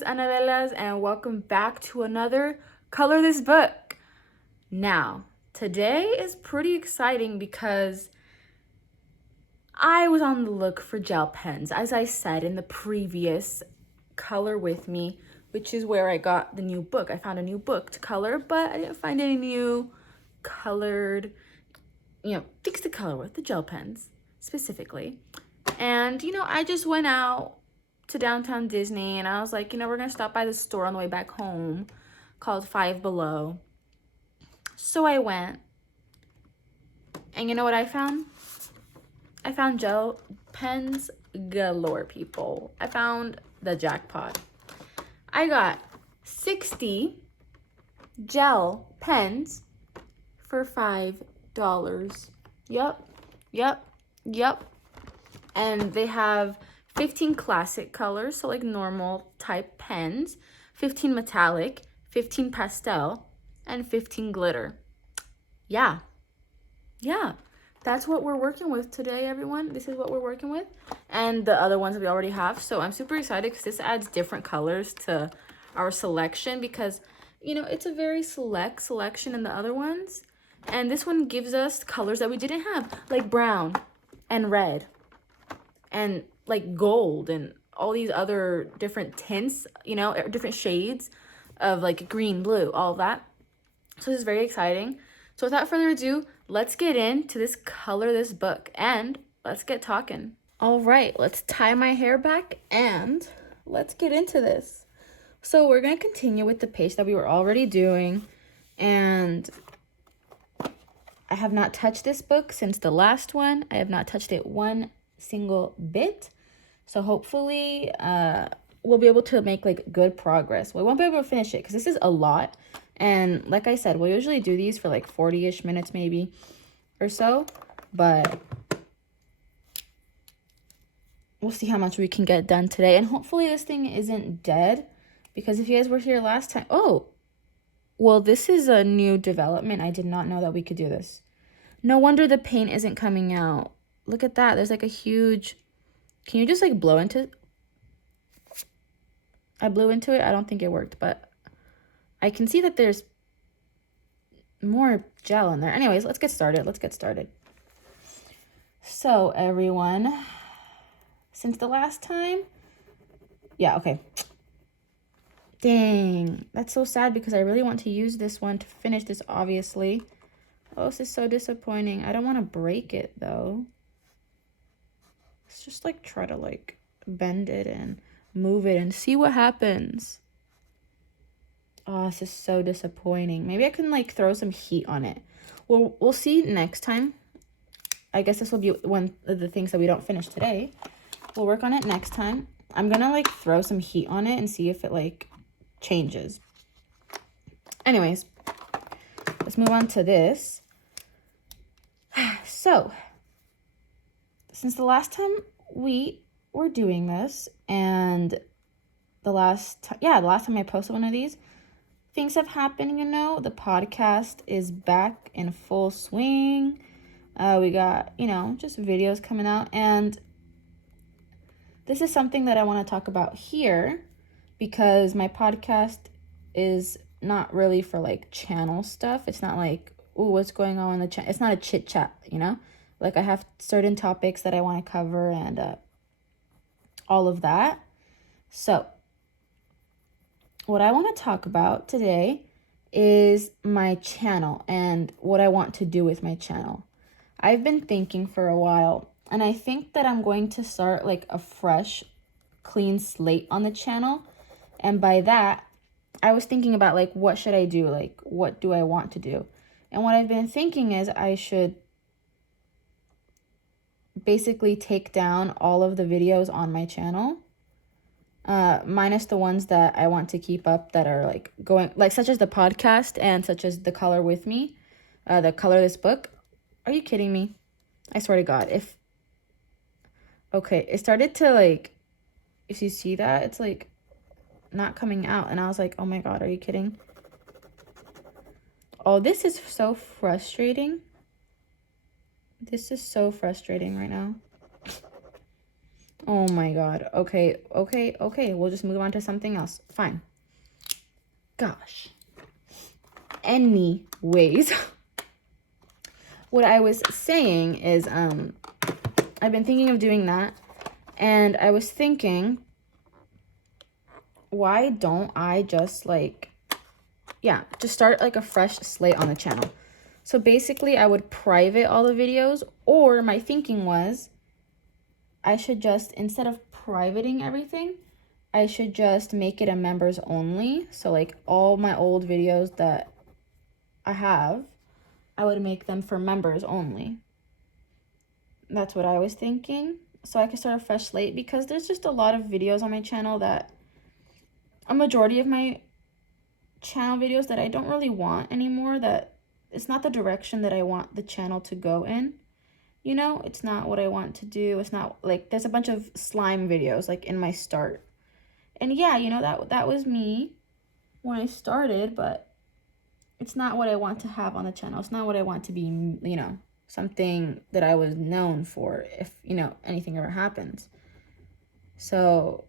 Miss Anabellas, and welcome back to another Color This Book. Now, today is pretty exciting because I was on the look for gel pens, as I said in the previous Color With Me, which is where I got the new book. I found a new book to color, but I didn't find any new colored, things to color with, the gel pens specifically. And, I just went out to downtown Disney and I was like, we're going to stop by the store on the way back home called Five Below. So I went, and you know what I found? I found gel pens galore, people. I found the jackpot. I got 60 gel pens for $5. Yep. And they have 15 classic colors, so like normal type pens, 15 metallic, 15 pastel, and 15 glitter. Yeah. That's what we're working with today, everyone. This is what we're working with. And the other ones we already have. So I'm super excited because this adds different colors to our selection because, it's a very select selection in the other ones. And this one gives us colors that we didn't have, like brown and red and like gold and all these other different tints, different shades of like green, blue, all of that. So this is very exciting. So without further ado, let's get into this Color This Book and let's get talking. All right, let's tie my hair back and let's get into this. So we're going to continue with the page that we were already doing, and I have not touched this book since the last one. I have not touched it one single bit. So hopefully we'll be able to make like good progress. We won't be able to finish it because this is a lot. And like I said, we'll usually do these for like 40-ish minutes maybe or so. But we'll see how much we can get done today. And hopefully this thing isn't dead, because if you guys were here last time... Oh, well, this is a new development. I did not know that we could do this. No wonder the paint isn't coming out. Look at that. There's like a huge... Can you just like blow into it? I blew into it. I don't think it worked, but I can see that there's more gel in there. Anyways, let's get started. So everyone, since the last time, yeah, okay. Dang, that's so sad because I really want to use this one to finish this, obviously. Oh, this is so disappointing. I don't want to break it though. Let's just like try to like bend it and move it and see what happens. Oh, this is so disappointing. Maybe I can like throw some heat on it. Well, we'll see next time. I guess this will be one of the things that we don't finish today. We'll work on it next time. I'm gonna like throw some heat on it and see if it like changes. Anyways, let's move on to this. So, since the last time we were doing this, and the last time I posted one of these, things have happened, the podcast is back in full swing. We got, just videos coming out, and this is something that I want to talk about here because my podcast is not really for like channel stuff. It's not like, oh, what's going on in the channel? It's not a chit chat, Like I have certain topics that I want to cover and all of that. So what I want to talk about today is my channel and what I want to do with my channel. I've been thinking for a while, and I think that I'm going to start like a fresh, clean slate on the channel. And by that, I was thinking about like, what should I do? Like, what do I want to do? And what I've been thinking is I should basically take down all of the videos on my channel, minus the ones that I want to keep up that are like going, like such as the podcast and such as the Color With Me, the Color This Book. Are you kidding me? I swear to God. Okay, it started to like, if you see that, it's like not coming out. And I was like, oh my God, are you kidding? Oh, this is so frustrating. This is so frustrating right now. Oh my god. Okay. We'll just move on to something else. Fine. Gosh. Anyways, what I was saying is, I've been thinking of doing that, and I was thinking, why don't I just just start like a fresh slate on the channel. So basically I would private all the videos, or my thinking was I should just, instead of privating everything, I should just make it a members only. So like all my old videos that I have, I would make them for members only. That's what I was thinking. So I could start a fresh slate, because there's just a lot of videos on my channel that, a majority of my channel videos that I don't really want anymore, that it's not the direction that I want the channel to go in. You know, it's not what I want to do. It's not like, there's a bunch of slime videos like in my start. And yeah, you know, that was me when I started, but it's not what I want to have on the channel. It's not what I want to be, you know, something that I was known for if, you know, anything ever happens. So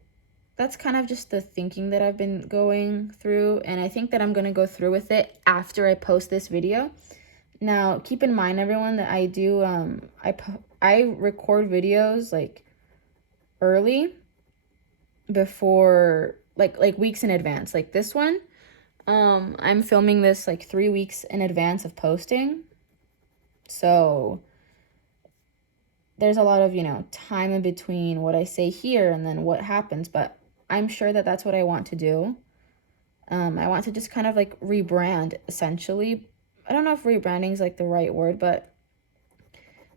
that's kind of just the thinking that I've been going through, and I think that I'm going to go through with it after I post this video. Now, keep in mind, everyone, that I do, I record videos like early, before like weeks in advance. Like this one, I'm filming this like 3 weeks in advance of posting. So there's a lot of, you know, time in between what I say here and then what happens, but I'm sure that that's what I want to do. I want to just kind of like rebrand, essentially. I don't know if rebranding is like the right word, but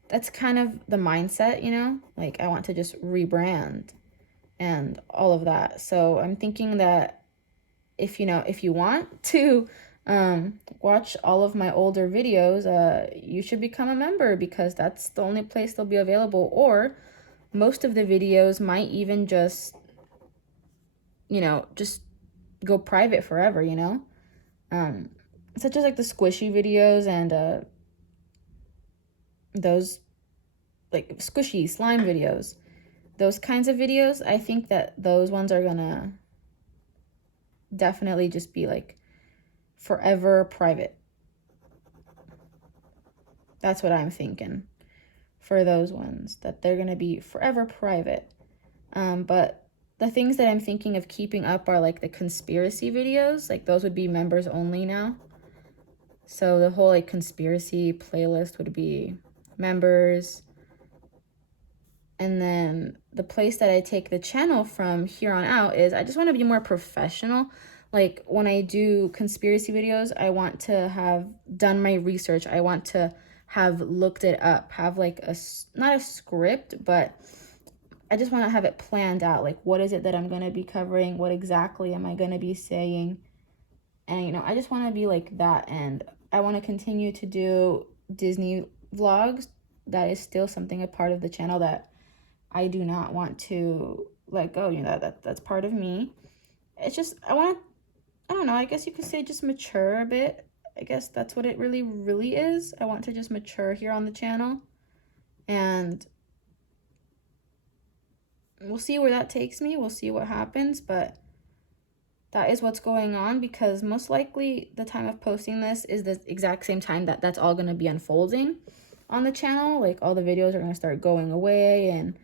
that's kind of the mindset, you know? Like I want to just rebrand and all of that. So I'm thinking that if you want to watch all of my older videos, you should become a member, because that's the only place they'll be available. Or most of the videos might even just, you know, just go private forever, you know, such as like the squishy videos and those like squishy slime videos, those kinds of videos. I think that those ones are gonna definitely just be like forever private. That's what I'm thinking for those ones, that they're gonna be forever private. But the things that I'm thinking of keeping up are like the conspiracy videos. Like those would be members only now. So the whole like conspiracy playlist would be members. And then the place that I take the channel from here on out is, I just want to be more professional. Like when I do conspiracy videos, I want to have done my research. I want to have looked it up, have like not a script, but I just want to have it planned out. Like, what is it that I'm going to be covering? What exactly am I going to be saying? And, you know, I just want to be like that. And I want to continue to do Disney vlogs. That is still something, a part of the channel that I do not want to let go. You know, that's part of me. It's just, I don't know, I guess you could say just mature a bit. I guess that's what it really, really is. I want to just mature here on the channel. And we'll see where that takes me. We'll see what happens, but that is what's going on, because most likely the time of posting this is the exact same time that that's all going to be unfolding on the channel. Like all the videos are going to start going away, and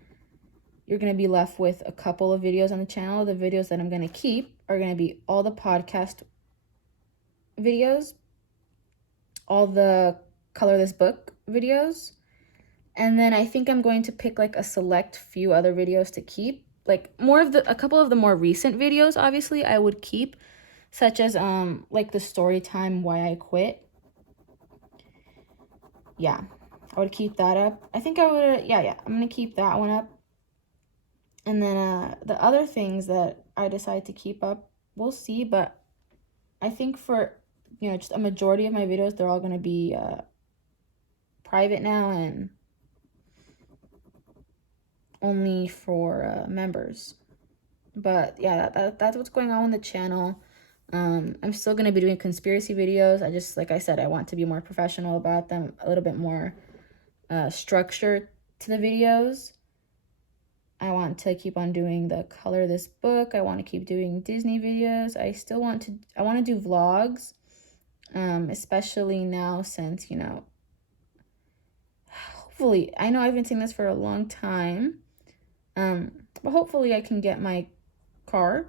you're going to be left with a couple of videos on the channel. The videos that I'm going to keep are going to be all the podcast videos, all the Color This Book videos, and then I think I'm going to pick like a select few other videos to keep. Like a couple of the more recent videos, obviously, I would keep, such as like the story time why I quit. Yeah, I would keep that up. I think I would, yeah, I'm going to keep that one up. And then the other things that I decide to keep up, we'll see. But I think for, you know, just a majority of my videos, they're all going to be private now and only for members. But yeah, that's what's going on with the channel. I'm still going to be doing conspiracy videos. I just, like I said, I want to be more professional about them, a little bit more structure to the videos. I want to keep on doing the color this book. I want to keep doing Disney videos. I want to do vlogs, especially now since, you know, hopefully, I know I've been saying this for a long time, but hopefully I can get a car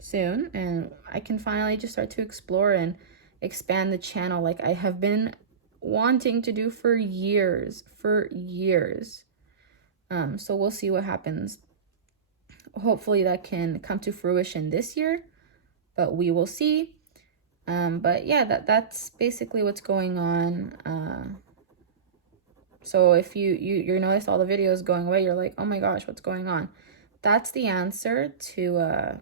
soon, and I can finally just start to explore and expand the channel like I have been wanting to do for years. So we'll see what happens. Hopefully that can come to fruition this year, but we will see. But yeah, that's basically what's going on. So if you notice all the videos going away, you're like, oh my gosh, what's going on? That's the answer to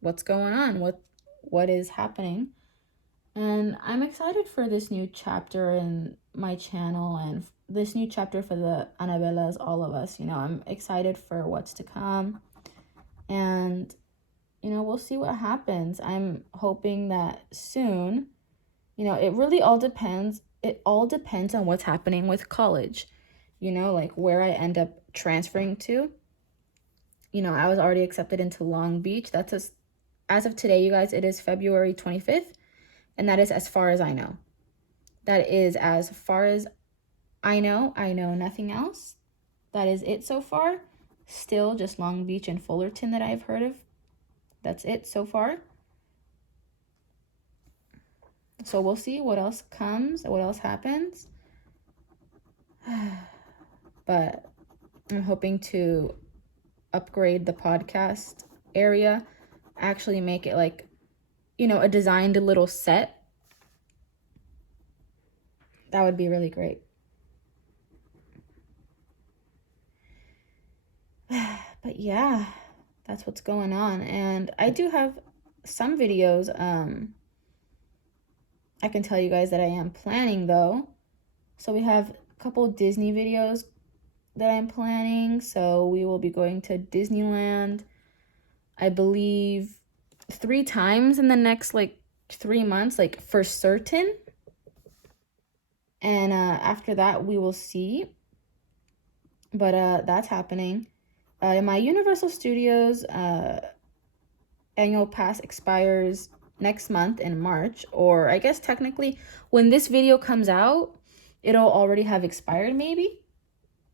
what's going on, what is happening. And I'm excited for this new chapter in my channel and this new chapter for the Annabellas, all of us. You know, I'm excited for what's to come. And, you know, we'll see what happens. I'm hoping that soon, you know, it really all depends. It all depends on what's happening with college. You know, like where I end up transferring to. You know, I was already accepted into Long Beach. As of today, you guys, it is February 25th. And that is as far as I know. That is as far as I know. I know nothing else. That is it so far. Still just Long Beach and Fullerton that I've heard of. That's it so far. So we'll see what else comes, what else happens. But I'm hoping to upgrade the podcast area. Actually make it like, you know, a designed little set. That would be really great. But yeah, that's what's going on. And I do have some videos I can tell you guys that I am planning though. So we have a couple Disney videos that I'm planning. So we will be going to Disneyland, I believe 3 times in the next like 3 months, like for certain. And after that we will see. But that's happening. My Universal Studios annual pass expires next month in March, or I guess technically when this video comes out it'll already have expired. Maybe,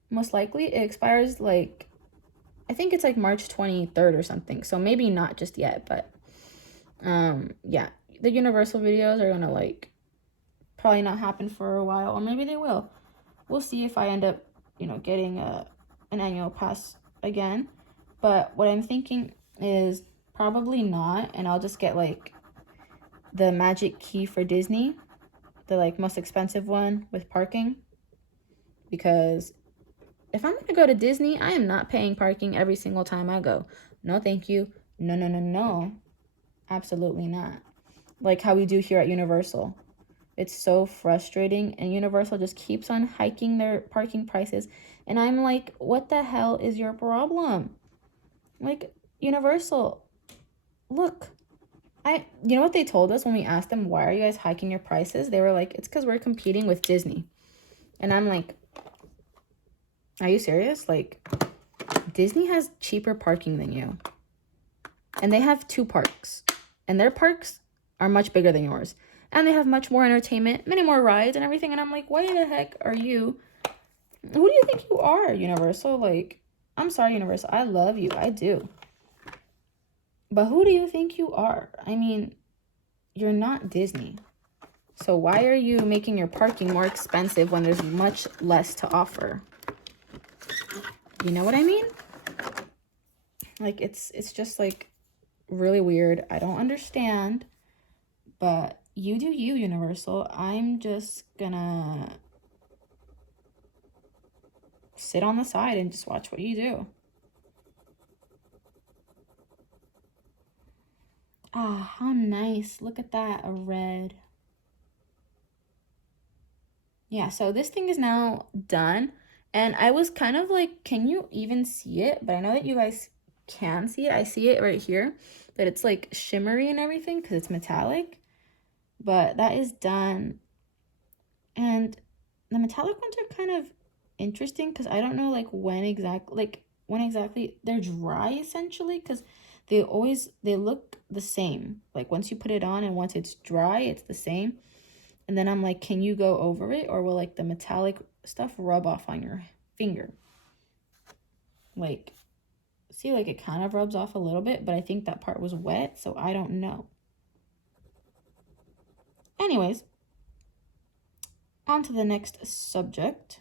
most likely it expires like, I think it's like March 23rd or something, so maybe not just yet. But yeah, the Universal videos are gonna like probably not happen for a while, or maybe they will. We'll see if I end up, you know, getting an annual pass again. But what I'm thinking is probably not, and I'll just get like the magic key for Disney, the like most expensive one with parking, because if I'm gonna go to Disney, I am not paying parking every single time I go. No thank you. No, absolutely not. Like how we do here at Universal. It's so frustrating, and Universal just keeps on hiking their parking prices, and I'm like, what the hell is your problem? Like, Universal, look, you know what they told us when we asked them, why are you guys hiking your prices? They were like, it's because we're competing with Disney. And I'm like, are you serious? Like, Disney has cheaper parking than you. And they have 2 parks. And their parks are much bigger than yours. And they have much more entertainment, many more rides and everything. And I'm like, why the heck are you? Who do you think you are, Universal? Like, I'm sorry, Universal. I love you. I do. But who do you think you are? I mean, you're not Disney. So why are you making your parking more expensive when there's much less to offer? You know what I mean? Like, it's just like really weird. I don't understand. But you do you, Universal. I'm just gonna sit on the side and just watch what you do. Ah, how nice. Look at that, a red. Yeah, so this thing is now done. And I was kind of like, can you even see it? But I know that you guys can see it. I see it right here, that it's like shimmery and everything because it's metallic. But that is done. And the metallic ones are kind of interesting because I don't know like when exactly they're dry essentially, because they look the same. Like once you put it on and once it's dry, it's the same. And then I'm like, can you go over it, or will like the metallic stuff rub off on your finger? Like, see, like it kind of rubs off a little bit, but I think that part was wet, so I don't know. Anyways, on to the next subject.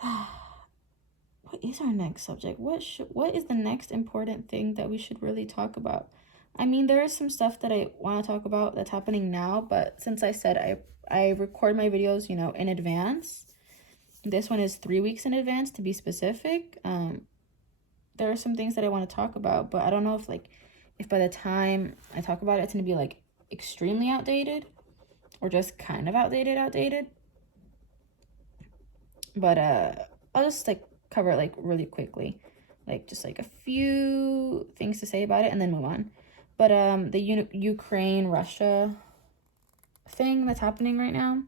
What is our next subject? What is the next important thing that we should really talk about? I mean, there is some stuff that I want to talk about that's happening now, but since I said I record my videos, you know, in advance. This one is 3 weeks in advance to be specific. There are some things that I want to talk about, but I don't know if by the time I talk about it, it's going to be like extremely outdated or just kind of outdated. But I'll just like cover it like really quickly, like just like a few things to say about it and then move on. But the Ukraine-Russia thing that's happening right now,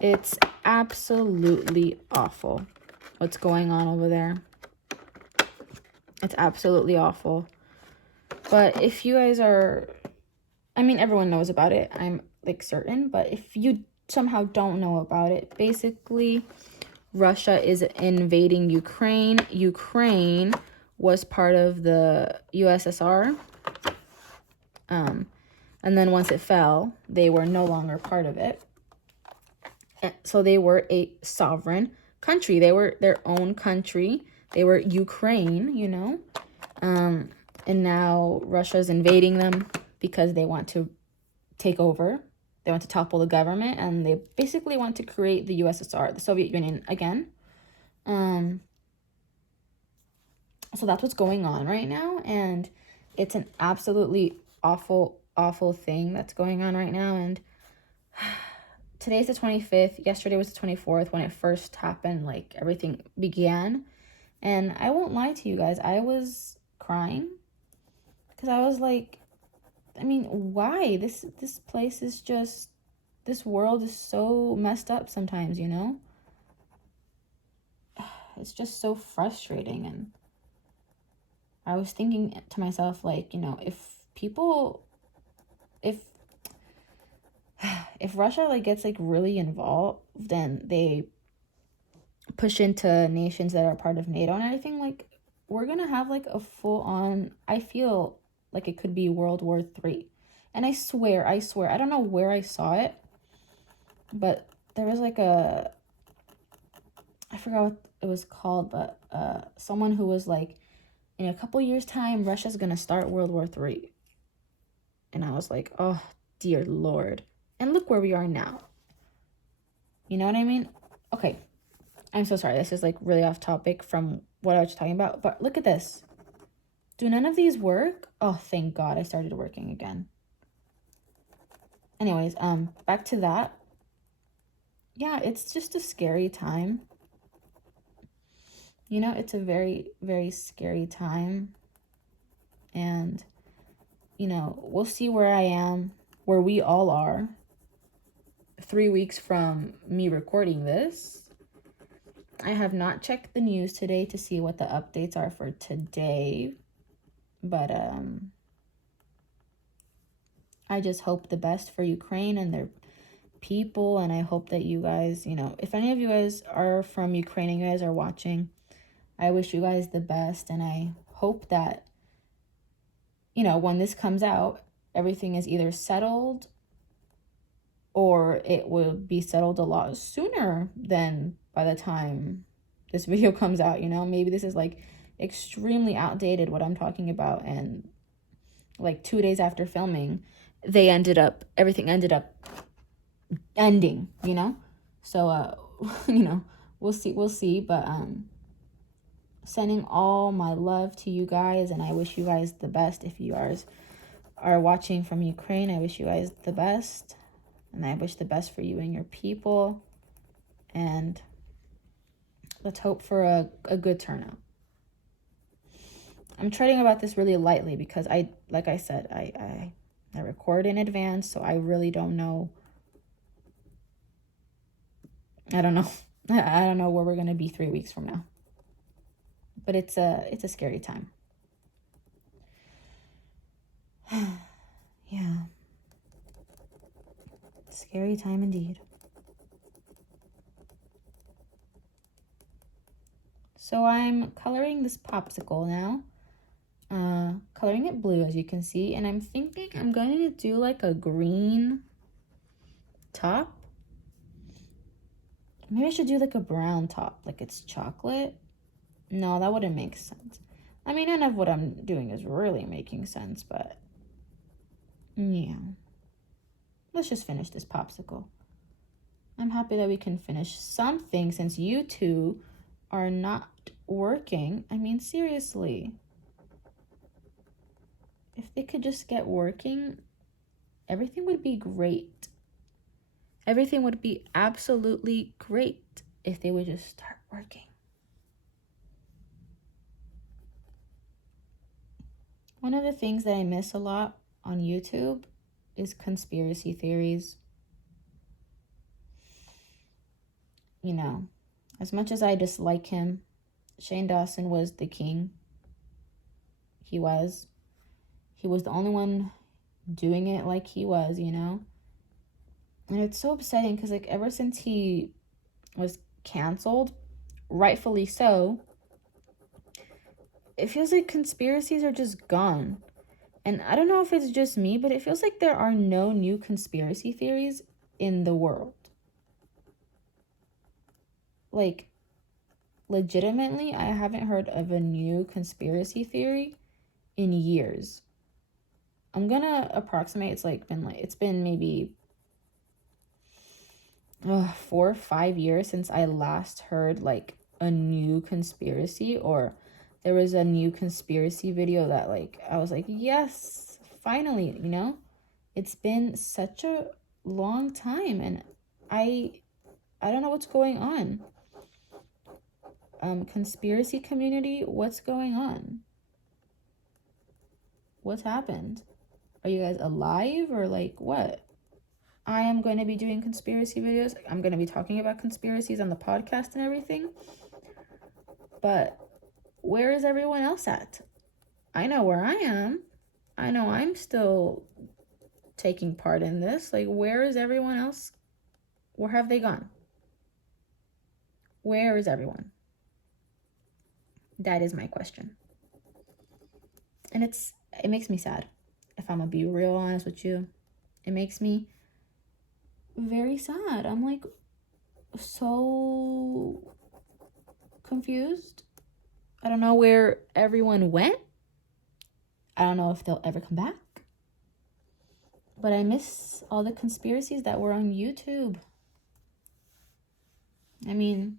it's absolutely awful what's going on over there. It's absolutely awful. But if you guys are, I mean, everyone knows about it, I'm like certain, but if you somehow don't know about it, basically Russia is invading Ukraine. Ukraine was part of the USSR. And then once it fell, they were no longer part of it. So they were a sovereign country. They were their own country. They were Ukraine, you know. And now Russia's invading them because they want to take over. They want to topple the government, and they basically want to create the USSR, the Soviet Union, again. So that's what's going on right now, and it's an absolutely awful thing that's going on right now. And today's the 25th. Yesterday was the 24th when it first happened, like everything began. And I won't lie to you guys, I was crying because I was like, I mean, why? This place is just, this world is so messed up sometimes, you know? It's just so frustrating. And I was thinking to myself, like, you know, if Russia like gets like really involved, then they push into nations that are part of NATO and everything, like we're gonna have like a full on, I feel like it could be World War III. And I swear, I don't know where I saw it, but there was like I forgot what it was called, but someone who was like, in a couple years time, Russia's gonna start World War III. And I was like, oh dear Lord. And look where we are now. You know what I mean? Okay, I'm so sorry. This is like really off topic from what I was talking about, but look at this. Do none of these work? Oh, thank God I started working again. Anyways, back to that. Yeah, it's just a scary time. You know, it's a very, very scary time. And, you know, we'll see where I am, where we all are, 3 weeks from me recording this. I have not checked the news today to see what the updates are for today. But I just hope the best for Ukraine and their people. And I hope that you guys, you know, if any of you guys are from Ukraine and you guys are watching, I wish you guys the best. And I hope that, you know, when this comes out, everything is either settled or it will be settled a lot sooner than by the time this video comes out. You know, maybe this is like extremely outdated what I'm talking about, and like 2 days after filming, everything ended up ending, you know. So you know, we'll see, but sending all my love to you guys, and I wish you guys the best. If you guys are watching from Ukraine, I wish you guys the best, and I wish the best for you and your people, and let's hope for a good turnout. I'm treading about this really lightly because like I said, I record in advance, so I really don't know I don't know. I don't know where we're going to be 3 weeks from now. But it's a scary time. Yeah. Scary time indeed. So I'm coloring this popsicle now. Coloring it blue, as you can see. And I'm thinking I'm going to do like a green top. Maybe I should do like a brown top, like it's chocolate. No, that wouldn't make sense. I mean, none of what I'm doing is really making sense, but yeah. Let's just finish this popsicle. I'm happy that we can finish something since you two are not working. I mean, seriously. If they could just get working, everything would be great. Everything would be absolutely great if they would just start working. One of the things that I miss a lot on YouTube is conspiracy theories. You know, as much as I dislike him, Shane Dawson was the king. He was. He was the only one doing it like he was, you know? And it's so upsetting because, like, ever since he was canceled, rightfully so, it feels like conspiracies are just gone. And I don't know if it's just me, but it feels like there are no new conspiracy theories in the world. Like, legitimately, I haven't heard of a new conspiracy theory in years. I'm gonna approximate it's been maybe 4 or 5 years since I last heard like a new conspiracy, or there was a new conspiracy video that like I was like, yes, finally, you know? It's been such a long time, and I don't know what's going on. Conspiracy community, what's going on? What's happened? Are you guys alive or like what? I am going to be doing conspiracy videos. I'm going to be talking about conspiracies on the podcast and everything. But where is everyone else at? I know where I am. I know I'm still taking part in this. Like, where is everyone else? Where have they gone? Where is everyone? That is my question. And it makes me sad. If I'm gonna be real honest with you, it makes me very sad. I'm like so confused. I don't know where everyone went. I don't know if they'll ever come back. But I miss all the conspiracies that were on YouTube. I mean,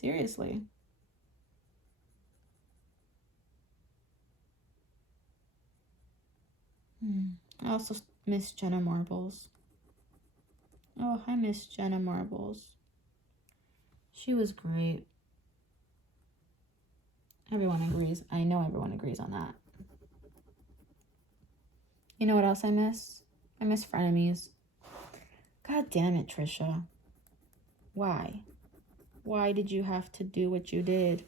seriously. I also miss Jenna Marbles. Oh, I miss Jenna Marbles. She was great. Everyone agrees. I know everyone agrees on that. You know what else I miss? I miss frenemies. God damn it, Trisha. Why? Why did you have to do what you did?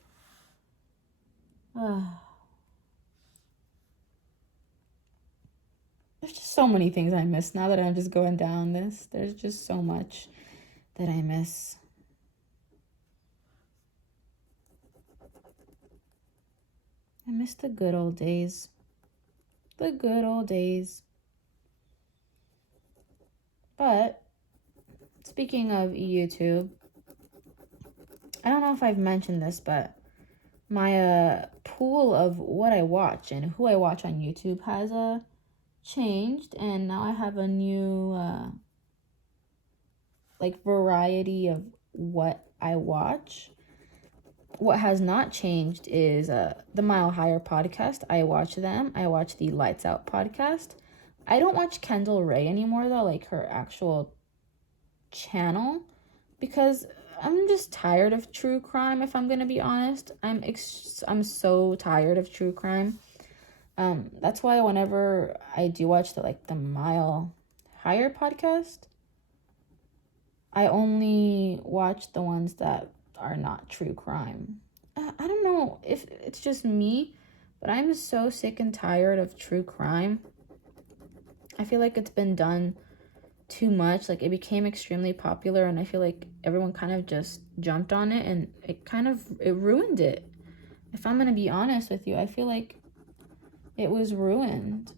There's just so many things I miss now that I'm just going down this. There's just so much that I miss. I miss the good old days. The good old days. But speaking of YouTube, I don't know if I've mentioned this, but my pool of what I watch and who I watch on YouTube has changed, and now I have a new variety of what I watch. What has not changed is the Mile Higher podcast. I watch them. I watch the Lights Out podcast. I don't watch Kendall Ray anymore though, like her actual channel, because I'm just tired of true crime, if I'm gonna be honest. I'm so tired of true crime. That's why whenever I do watch the Mile Higher podcast, I only watch the ones that are not true crime. I don't know if it's just me, but I'm so sick and tired of true crime. I feel like it's been done too much. Like, it became extremely popular, and I feel like everyone kind of just jumped on it, and it ruined it. If I'm gonna be honest with you, I feel like it was ruined.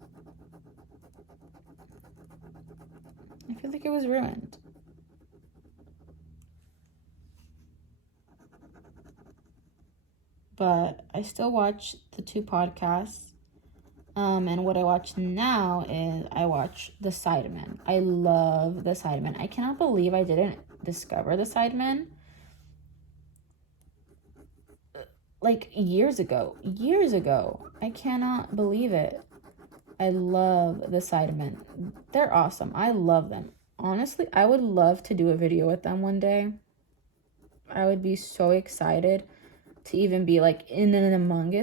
I feel like it was ruined. But I still watch the 2 podcasts. And what I watch now is I watch the Sidemen. I love the Sidemen. I cannot believe I didn't discover the Sidemen like years ago. I cannot believe it. I love the Sidemen. They're awesome. I love them. Honestly, I would love to do a video with them one day. I would be so excited to even be like in an Among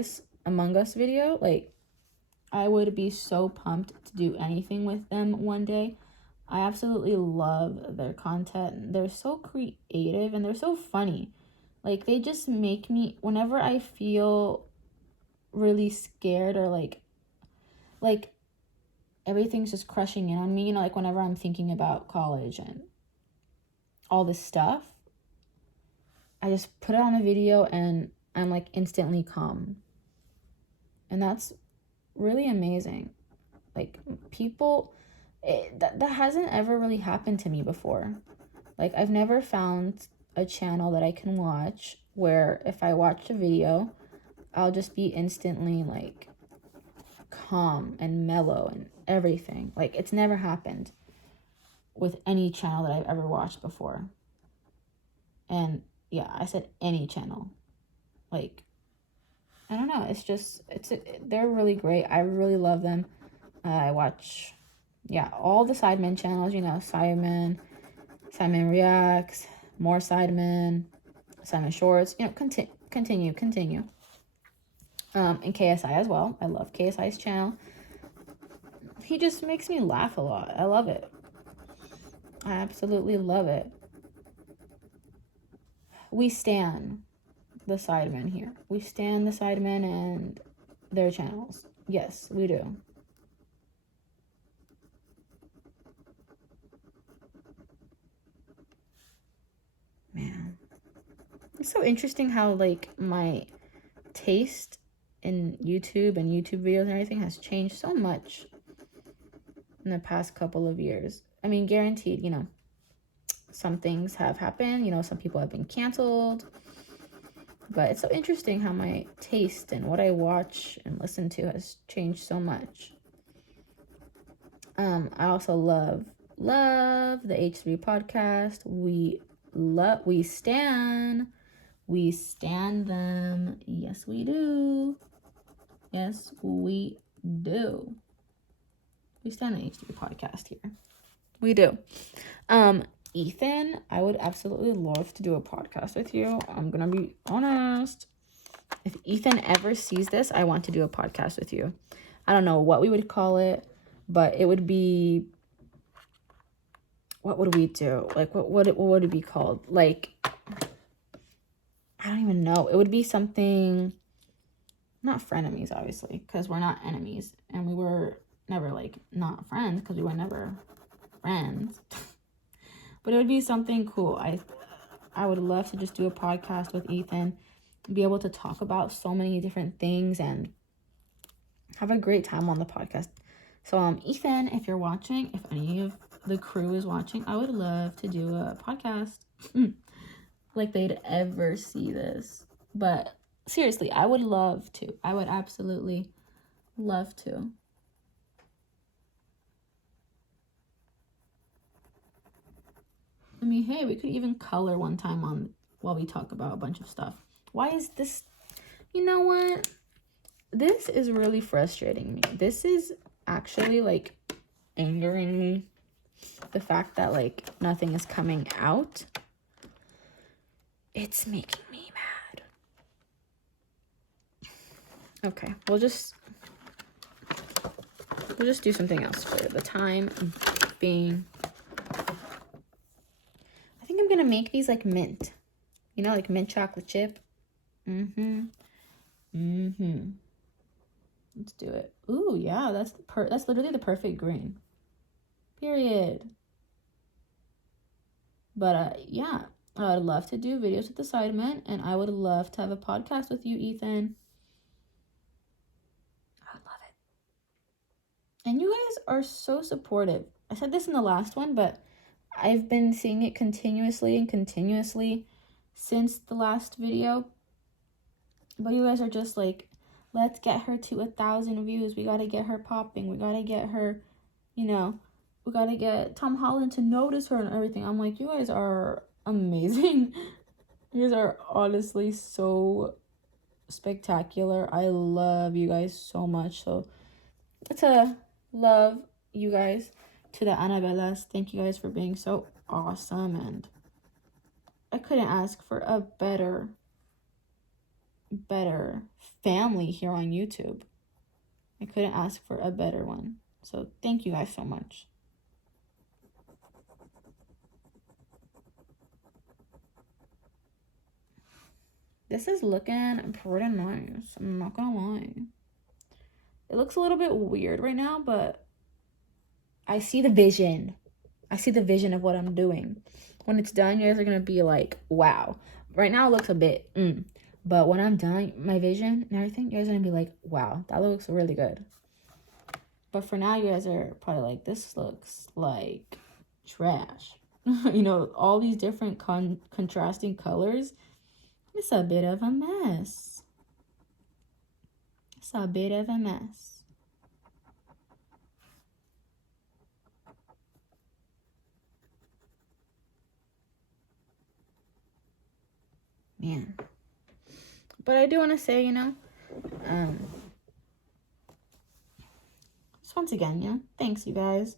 Us video. Like, I would be so pumped to do anything with them one day. I absolutely love their content. They're so creative and they're so funny. Like, they just make me, whenever I feel really scared or like everything's just crushing in on me, you know, like whenever I'm thinking about college and all this stuff, I just put it on a video and I'm like instantly calm. And that's really amazing. Like, people, that hasn't ever really happened to me before. Like, I've never found a channel that I can watch where if I watch a video, I'll just be instantly like calm and mellow and everything. Like, it's never happened with any channel that I've ever watched before. And yeah, I said any channel. Like, I don't know, they're really great. I really love them. I watch, yeah, all the Sidemen channels, you know, Simon Reacts, more Sidemen, Simon Shorts, you know, continue. And KSI as well. I love KSI's channel. He just makes me laugh a lot. I love it. I absolutely love it. We stan the Sidemen here. We stan the Sidemen and their channels. Yes, we do. Man. It's so interesting how, like, my taste in YouTube and YouTube videos and everything has changed so much in the past couple of years. I mean, guaranteed, you know, some things have happened. You know, some people have been canceled. But it's so interesting how my taste and what I watch and listen to has changed so much. I also love the H3 podcast. We stan them. Yes, we do. Yes, we do. We stan the H3 podcast here. We do. Ethan, I would absolutely love to do a podcast with you. I'm gonna be honest. If Ethan ever sees this, I want to do a podcast with you. I don't know what we would call it, but it would be, what would we do? Like, what would it be called? Like, I don't even know. It would be something, not frenemies, obviously, because we're not enemies, and we were never, like, not friends, because we were never friends. But it would be something cool. I would love to just do a podcast with Ethan, be able to talk about so many different things and have a great time on the podcast. So, Ethan, if you're watching, if any of the crew is watching, I would love to do a podcast. Like they'd ever see this. But seriously, I would love to. I would absolutely love to. I mean, hey, we could even color one time on while we talk about a bunch of stuff. Why is this? You know what? This is really frustrating me. This is actually, like, angering me. The fact that, like, nothing is coming out. It's making me mad. Okay, we'll just do something else for the time being. I to make these like mint. You know, like mint chocolate chip. Let's do it. Ooh, yeah, that's literally the perfect green. Period. But yeah, I would love to do videos with the side mint, and I would love to have a podcast with you, Ethan. I would love it. And you guys are so supportive. I said this in the last one, but I've been seeing it continuously since the last video. But you guys are just like, let's get her to 1,000 views. We gotta get her popping. We gotta get her, you know, we gotta get Tom Holland to notice her and everything. I'm like, you guys are amazing. You guys are honestly so spectacular. I love you guys so much. So to love you guys, to the Annabellas, thank you guys for being so awesome, and I couldn't ask for a better family here on YouTube. I couldn't ask for a better one. So thank you guys so much. This is looking pretty nice. I'm not gonna lie. It looks a little bit weird right now, but I see the vision. I see the vision of what I'm doing. When it's done, you guys are gonna be like, wow. Right now it looks a bit, but when I'm done, my vision and everything, you guys are gonna be like, wow, that looks really good. But for now, you guys are probably like, this looks like trash. You know, all these different contrasting colors. It's a bit of a mess. It's a bit of a mess. Man. But I do want to say, you know, just once again, yeah, thanks, you guys.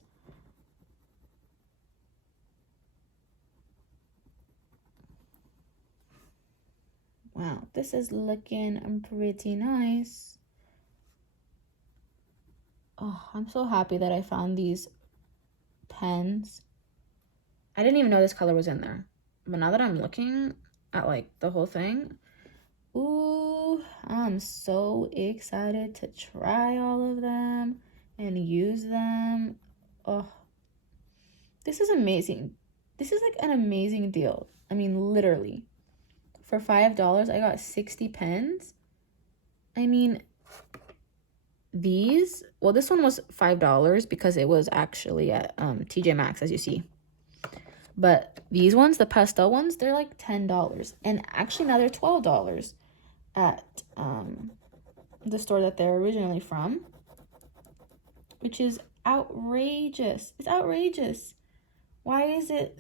Wow, this is looking pretty nice. Oh, I'm so happy that I found these pens. I didn't even know this color was in there. But now that I'm looking at like the whole thing, ooh, I'm so excited to try all of them and use them. Oh, this is amazing. This is like an amazing deal. I mean, literally. For $5, I got 60 pens. I mean, these, well, this one was $5 because it was actually at TJ Maxx, as you see. But these ones, the pastel ones, they're like $10. And actually now they're $12 at the store that they're originally from, which is outrageous. It's outrageous. Why is it?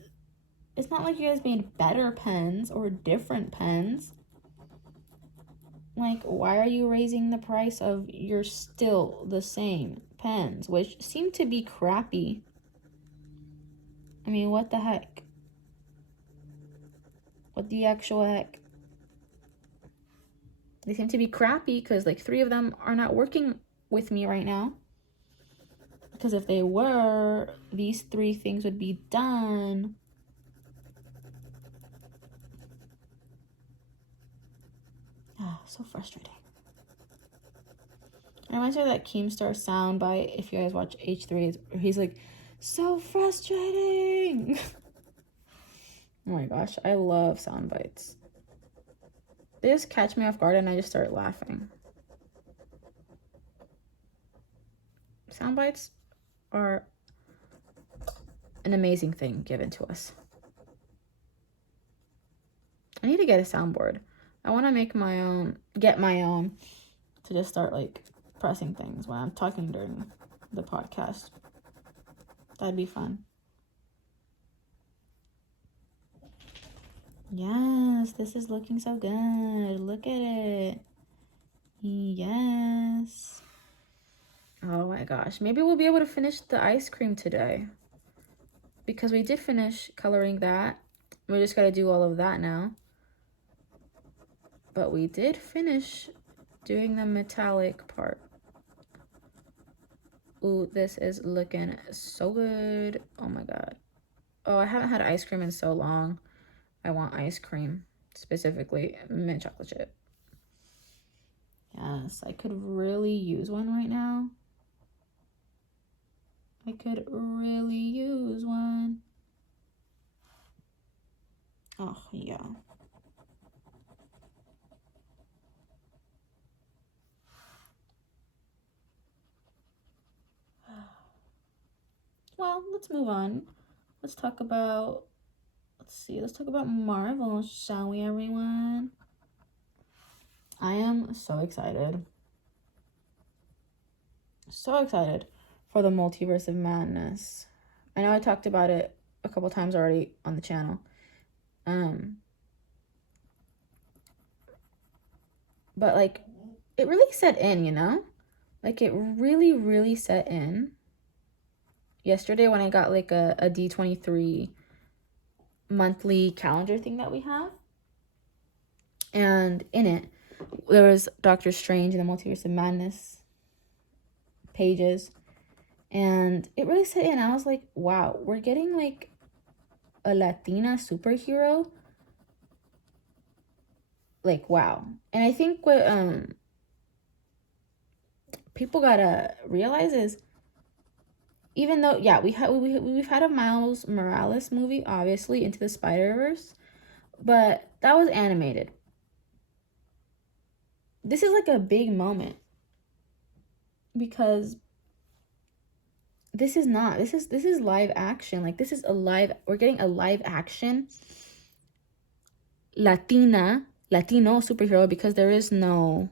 It's not like you guys made better pens or different pens. Like, why are you raising the price of your still the same pens, which seem to be crappy? I mean, what the heck? What the actual heck? They seem to be crappy because like 3 of them are not working with me right now. Because if they were, these 3 things would be done. Ah, so frustrating. It reminds me of that Keemstar soundbite. If you guys watch H3, he's like, so frustrating. Oh my gosh, I love sound bites. They just catch me off guard and I just start laughing. Sound bites are an amazing thing given to us. I need to get a soundboard. I want to make my own, get my own, to just start like pressing things when I'm talking during the podcast. That'd be fun. Yes, this is looking so good. Look at it. Yes. Oh my gosh. Maybe we'll be able to finish the ice cream today. Because we did finish coloring that. We just got to do all of that now. But we did finish doing the metallic part. Ooh, this is looking so good. Oh my god. Oh, I haven't had ice cream in so long. I want ice cream, specifically mint chocolate chip. Yes, I could really use one right now. I could really use one. Oh, yeah. Well, let's move on. Let's talk about, let's talk about Marvel, shall we, everyone? I am so excited. So excited for the Multiverse of Madness. I know I talked about it a couple times already on the channel. But like, it really set in, you know? Like, it really, really set in. Yesterday when I got like a D23 monthly calendar thing that we have. And in it, there was Doctor Strange and the Multiverse of Madness pages. And it really set in. I was like, wow, we're getting like a Latina superhero. Like, wow. And I think what people gotta realize is, even though, yeah, we've had a Miles Morales movie, obviously, Into the Spider-Verse, but that was animated. This is like a big moment because this is live action. Like, this is we're getting a live action Latino superhero, because there is no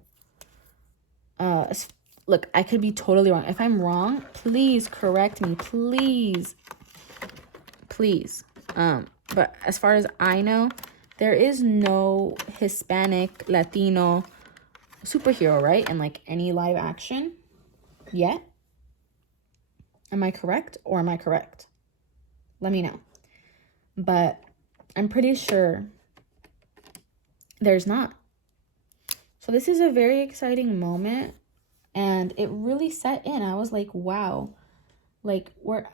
look, I could be totally wrong. If I'm wrong, please correct me, please. But as far as I know, there is no Hispanic Latino superhero, right? In like any live action yet. Am I correct, or am I correct? Let me know. But I'm pretty sure there's not. So this is a very exciting moment, and it really set in. I was like, wow, like we're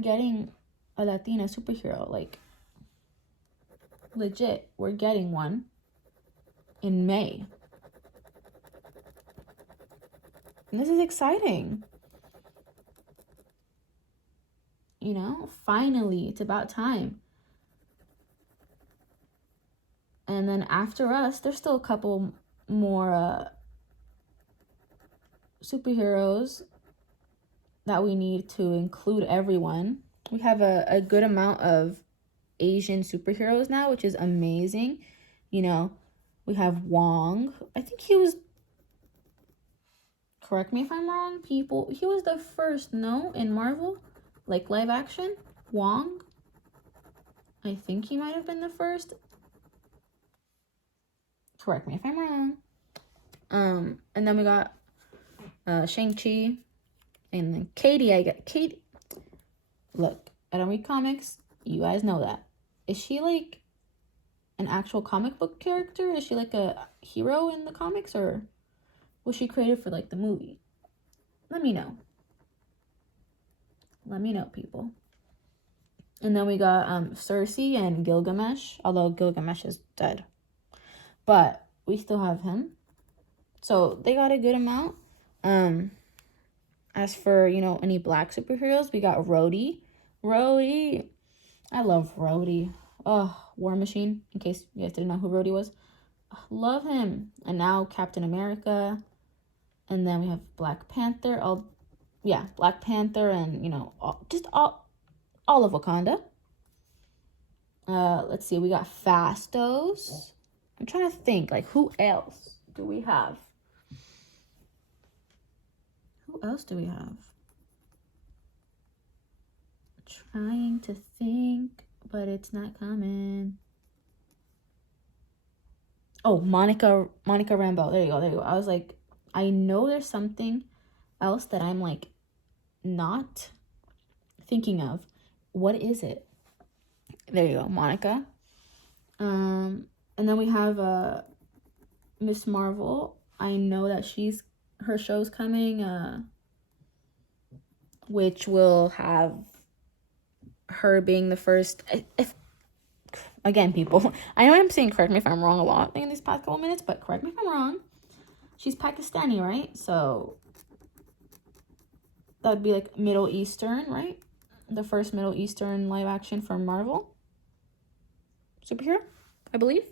getting a Latina superhero. Like, legit, we're getting one in May. And this is exciting. You know, finally, it's about time. And then after us, there's still a couple more superheroes that we need to include everyone. We have a good amount of Asian superheroes now, which is amazing. You know, we have Wong. I think he was, correct me if I'm wrong, people, he was the first, no, in Marvel, like live action. Wong, I think he might have been the first. Correct me if I'm wrong. And then we got Shang-Chi, and then Katie. Look, I don't read comics. You guys know that. Is she like an actual comic book character? Is she like a hero in the comics, or was she created for like the movie? Let me know. Let me know, people. And then we got Cersei and Gilgamesh, although Gilgamesh is dead. But we still have him. So they got a good amount. As for, you know, any black superheroes, we got Rhodey. I love Rhodey. Oh, War Machine, in case you guys didn't know who Rhodey was. Love him. And now Captain America. And then we have Black Panther. Black Panther, and, you know, all of Wakanda. Let's see, we got Fastos. I'm trying to think, like, who else do we have? Who else do we have? Trying to think, but it's not coming. Oh, Monica Rambeau. There you go. I was like, I know there's something else that I'm like not thinking of. What is it? There you go, Monica. And then we have Miss Marvel. I know that her show's coming, which will have her being the first. again, people, I know I'm saying correct me if I'm wrong a lot in these past couple minutes, but correct me if I'm wrong. She's Pakistani, right? So that would be like Middle Eastern, right? The first Middle Eastern live action from Marvel superhero, I believe.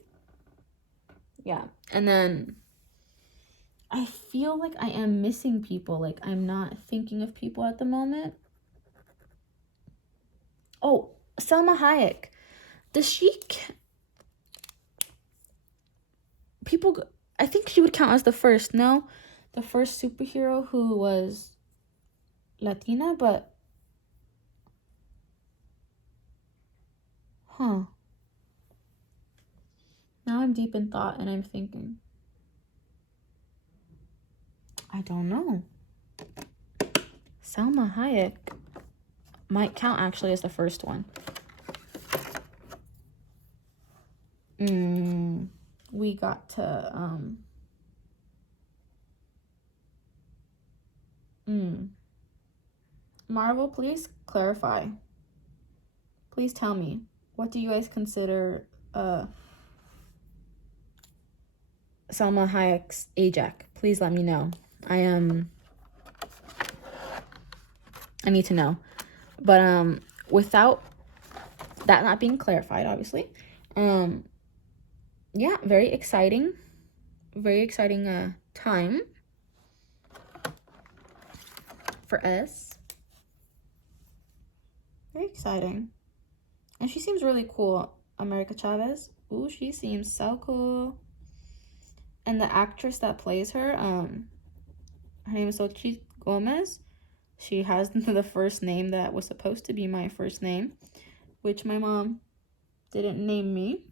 Yeah. And then I feel like I am missing people. Like, I'm not thinking of people at the moment. Oh, Selma Hayek. Does she... People... I think she would count as the first, no? The first superhero who was Latina, but... Huh. Now I'm deep in thought and I'm thinking. I don't know. Selma Hayek might count actually as the first one. We got to Marvel, please clarify. Please tell me, what do you guys consider Salma Hayek's Ajak? Please let me know. I need to know. But without that not being clarified, obviously, yeah, very exciting time for us. Very exciting. And she seems really cool, America Chavez. Ooh, she seems so cool. And the actress that plays her, her name is Xóchitl Gomez. She has the first name that was supposed to be my first name, which my mom didn't name me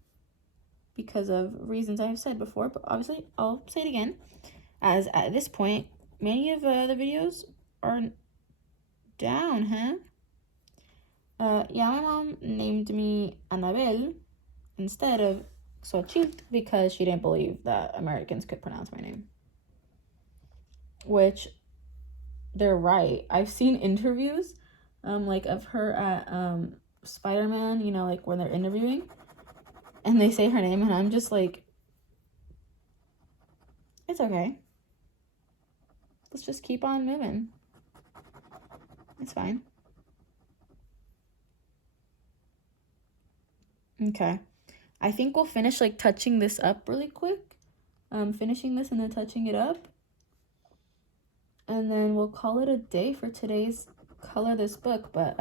because of reasons I've said before, but obviously I'll say it again, as at this point, many of the videos are down, huh? Yeah, my mom named me Annabelle instead of Xóchitl because she didn't believe that Americans could pronounce my name. Which, they're right. I've seen interviews, like of her at Spider-Man, you know, like when they're interviewing, and they say her name, and I'm just like, it's okay. Let's just keep on moving. It's fine. Okay. I think we'll finish like touching this up really quick. Finishing this and then touching it up. And then we'll call it a day for today's Color This Book. But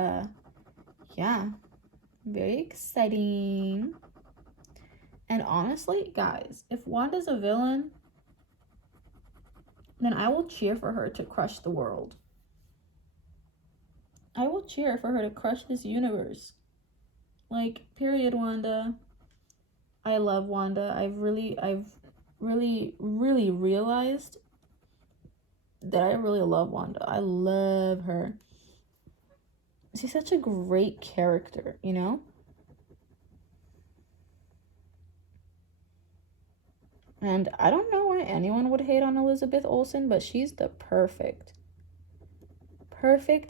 yeah, very exciting. And honestly, guys, if Wanda's a villain, then I will cheer for her to crush the world. I will cheer for her to crush this universe. Like, period, Wanda. I love Wanda. I've really realized that I really love Wanda. I love her. She's such a great character, you know? And I don't know why anyone would hate on Elizabeth Olsen, but she's the perfect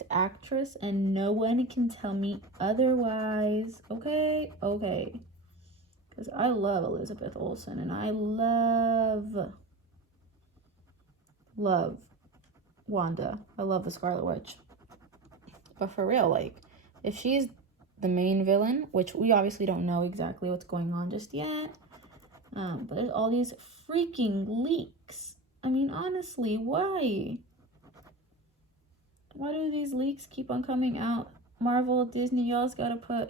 actress, and no one can tell me otherwise. Okay? Because I love Elizabeth Olsen, and I love Wanda. I love the Scarlet Witch. But for real, like, if she's the main villain, which we obviously don't know exactly what's going on just yet, but there's all these freaking leaks. I mean, honestly, why? Why do these leaks keep on coming out? Marvel, Disney, y'all gotta put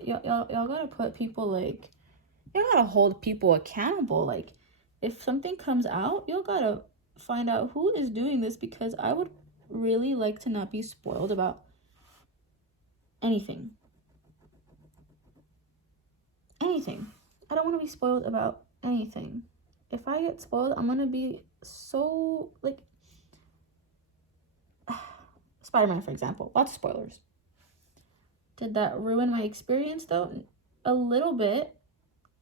people, like, y'all gotta hold people accountable. Like, if something comes out, y'all gotta find out who is doing this, because I would really like to not be spoiled about anything. I don't want to be spoiled about anything. If I get spoiled, I'm gonna be so, like, Spider-Man, for example, lots of spoilers. Did that ruin my experience though? A little bit,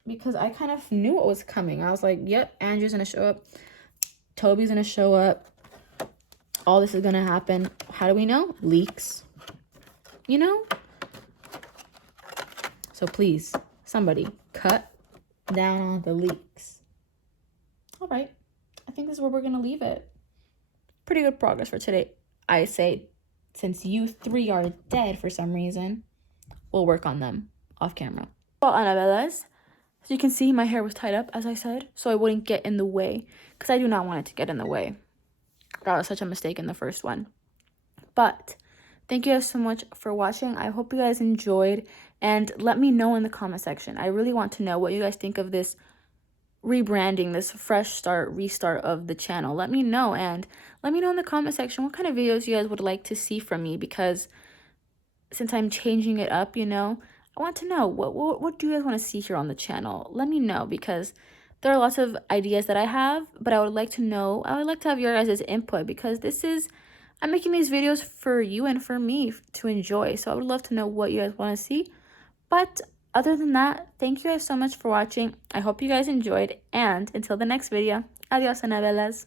because I kind of knew what was coming. I was like, yep, Andrew's gonna show up, Toby's gonna show up, all this is gonna happen. How do we know? Leaks, you know? So please somebody cut down on the leaks. All right, I think this is where we're gonna leave it. Pretty good progress for today, I say. Since you three are dead for some reason, we'll work on them off camera. Well, Annabellas, as you can see, my hair was tied up, as I said, so I wouldn't get in the way, because I do not want it to get in the way. That was such a mistake in the first one. But thank you guys so much for watching. I hope you guys enjoyed, and let me know in the comment section. I really want to know what you guys think of this rebranding, this fresh start, restart of the channel. Let me know, and let me know in the comment section what kind of videos you guys would like to see from me, because since I'm changing it up, you know, I want to know what do you guys want to see here on the channel. Let me know, because there are lots of ideas that I have, but I would like to know, I would like to have your guys' input, because I'm making these videos for you and for me to enjoy. So I would love to know what you guys want to see. But other than that, thank you guys so much for watching. I hope you guys enjoyed, and until the next video, adios, Annabellas.